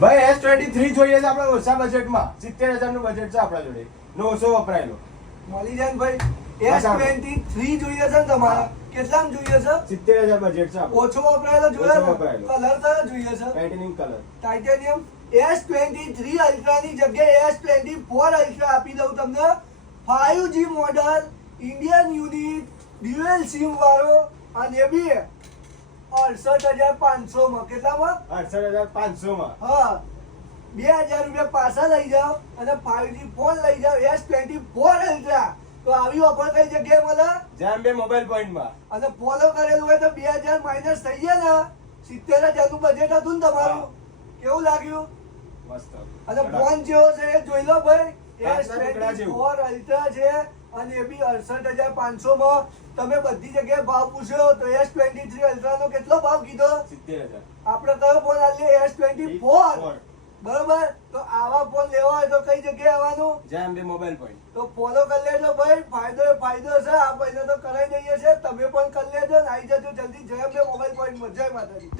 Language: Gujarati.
ભાઈ S23 જોઈએ છે આપણે ઓછા બજેટમાં 70,000 નું બજેટ છે આપણા જોડે નો ઓછો વપરાયેલો મળી જાય ને ભાઈ S23 જોઈએ છે ને તમારે કેટલામાં જોઈએ છે 70,000 બજેટ છે આપણું. ઓછો વપરાયેલો જોઈએ ઓછો છે વપરાયેલો. કલર કયો જોઈએ છે titanium colour titanium S23 ultra ની જગ્યાએ S24 અલ્ટ્રા આપી દઉં તમને 5G model Indian unit dual sim વાળો અને એ બી 68,500 માં કેટલામાં 68,500 માં હા 2,000 રૂપિયા પાછા લઈ જાઓ અને 5G ફોન લઈ જાઓ S24 અલ્ટ્રા તો આવી ઓફર કઈ જગ્યાએ મળે જેમ બે મોબાઈલ પોઈન્ટ માં અને ફોલો કરેલું હોય તો 2,000 માઇનસ થઈ જાય ને 70,000 નું બજેટ હતું ને તમારું કેવું લાગ્યું મસ્ત અને ફોન જેવો છે એ જોઈ લો ભાઈ કાચના ટુકડા જેવું. S24 અલ્ટ્રા છે અને એ બી 68,500 માં તમે બધી જગ્યાએ ભાવ પૂછ્યો તો S23 અલ્ટ્રા નો કેટલો ભાવ કીધો 70,000 આપણે કયો ફોન આલીએ S24 બરોબર તો આવા ફોન લેવા હોય તો કઈ જગ્યાએ આવવાનું જેમ બે મોબાઈલ પોઈન્ટ તો ફોલો કરી લેજો ભાઈ ફાયદો એ ફાયદો છે આ ભાઈને તો કરાઈ દઈએ છે તમે પણ કરી લેજો ને આવી જજો જલ્દી જય બે મોબાઈલ પોઈન્ટ માં જય માતાજી